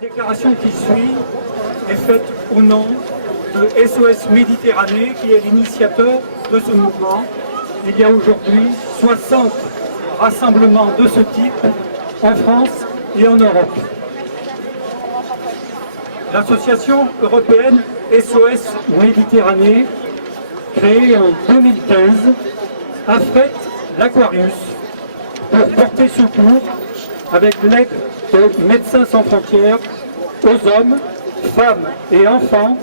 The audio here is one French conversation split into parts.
La déclaration qui suit est faite au nom de SOS Méditerranée, qui est l'initiateur de ce mouvement. Il y a aujourd'hui 60 rassemblements de ce type en France et en Europe. L'association européenne SOS Méditerranée, créée en 2015, affrète l'Aquarius pour porter secours avec l'aide de Médecins sans frontières aux hommes, femmes et enfants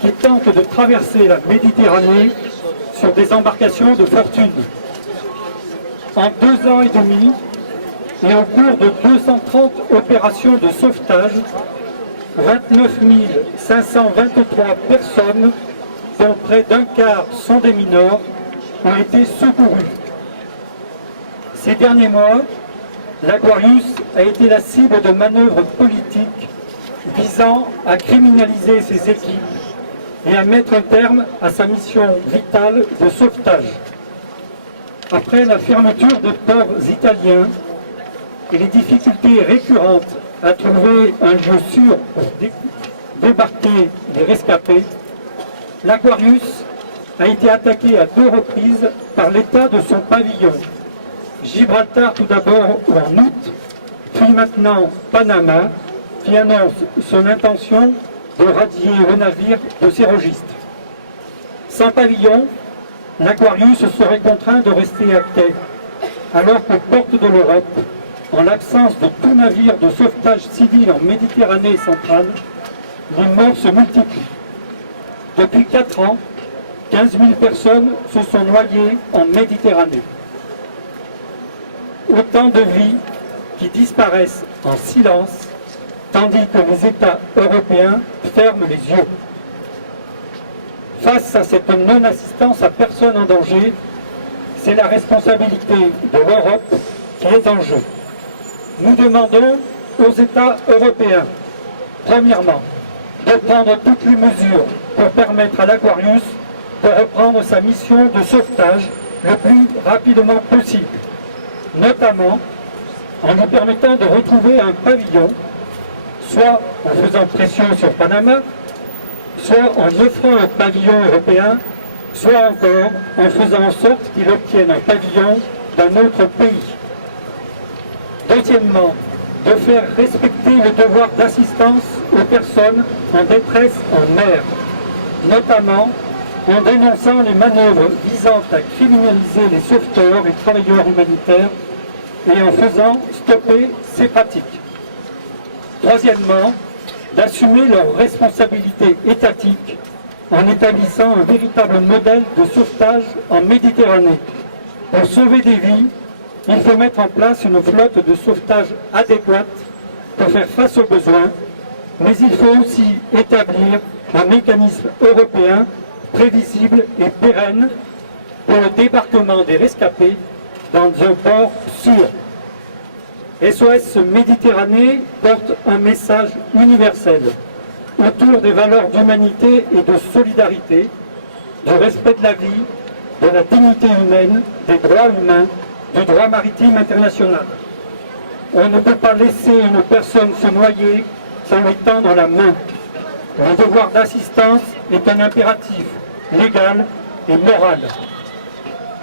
qui tentent de traverser la Méditerranée sur des embarcations de fortune. En 2 ans et demi, et au cours de 230 opérations de sauvetage, 29 523 personnes, dont près d'un quart sont des mineurs, ont été secourues. Ces derniers mois, l'Aquarius a été la cible de manœuvres politiques visant à criminaliser ses équipes et à mettre un terme à sa mission vitale de sauvetage. Après la fermeture de ports italiens et les difficultés récurrentes à trouver un lieu sûr pour débarquer les rescapés, l'Aquarius a été attaqué à 2 reprises par l'état de son pavillon. Gibraltar tout d'abord en août, puis maintenant Panama, qui annonce son intention de radier le navire de ses registres. Sans pavillon, l'Aquarius serait contraint de rester à quai, alors qu'aux portes de l'Europe, en l'absence de tout navire de sauvetage civil en Méditerranée centrale, les morts se multiplient. Depuis 4 ans, 15 000 personnes se sont noyées en Méditerranée. Autant de vies qui disparaissent en silence, tandis que les États européens ferment les yeux. Face à cette non-assistance à personne en danger, c'est la responsabilité de l'Europe qui est en jeu. Nous demandons aux États européens, premièrement, de prendre toutes les mesures pour permettre à l'Aquarius de reprendre sa mission de sauvetage le plus rapidement possible, notamment en nous permettant de retrouver un pavillon, soit en faisant pression sur Panama, soit en offrant un pavillon européen, soit encore en faisant en sorte qu'il obtienne un pavillon d'un autre pays. Deuxièmement, de faire respecter le devoir d'assistance aux personnes en détresse en mer, notamment en dénonçant les manœuvres visant à criminaliser les sauveteurs et travailleurs humanitaires et en faisant stopper ces pratiques. Troisièmement, d'assumer leurs responsabilités étatiques en établissant un véritable modèle de sauvetage en Méditerranée. Pour sauver des vies, il faut mettre en place une flotte de sauvetage adéquate pour faire face aux besoins, mais il faut aussi établir un mécanisme européen prévisible et pérenne pour le débarquement des rescapés dans un port sûr. SOS Méditerranée porte un message universel autour des valeurs d'humanité et de solidarité, du respect de la vie, de la dignité humaine, des droits humains, du droit maritime international. On ne peut pas laisser une personne se noyer sans lui tendre la main. Le devoir d'assistance est un impératif légal et moral.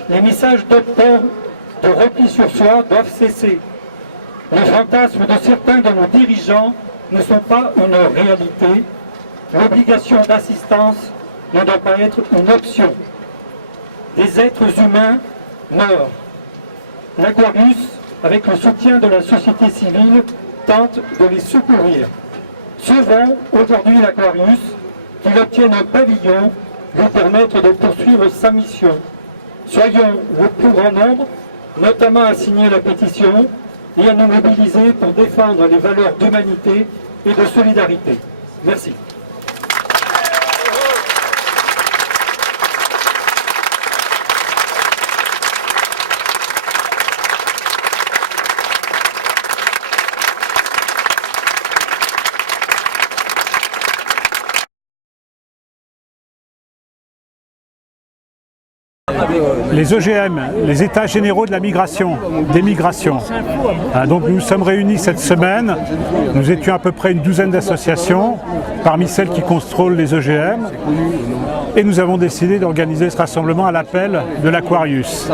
Les messages de peur, de repli sur soi doivent cesser. Les fantasmes de certains de nos dirigeants ne sont pas une réalité. L'obligation d'assistance ne doit pas être une option. Des êtres humains meurent. L'Aquarius, avec le soutien de la société civile, tente de les secourir. Sauvons aujourd'hui l'Aquarius, qu'il obtienne un pavillon lui permettre de poursuivre sa mission. Soyons le plus grand nombre, notamment à signer la pétition et à nous mobiliser pour défendre les valeurs d'humanité et de solidarité. Merci. les EGM, les États généraux de la migration, des migrations. Donc nous nous sommes réunis cette semaine, nous étions à peu près une douzaine d'associations, parmi celles qui contrôlent les EGM, et nous avons décidé d'organiser ce rassemblement à l'appel de l'Aquarius.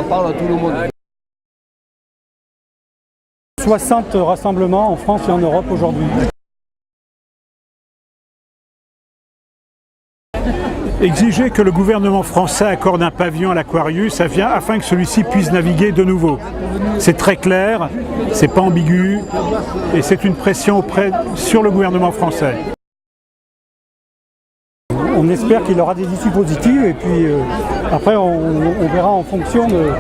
60 rassemblements en France et en Europe aujourd'hui. Exiger que le gouvernement français accorde un pavillon à l'Aquarius afin que celui-ci puisse naviguer de nouveau. C'est très clair, c'est pas ambigu et c'est une pression sur le gouvernement français. On espère qu'il aura des issues positives et puis après on verra en fonction de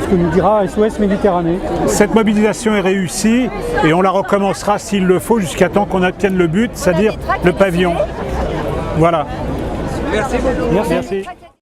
ce que nous dira SOS Méditerranée. Cette mobilisation est réussie et on la recommencera s'il le faut jusqu'à temps qu'on obtienne le but, c'est-à-dire le pavillon. Voilà. Merci beaucoup. Merci.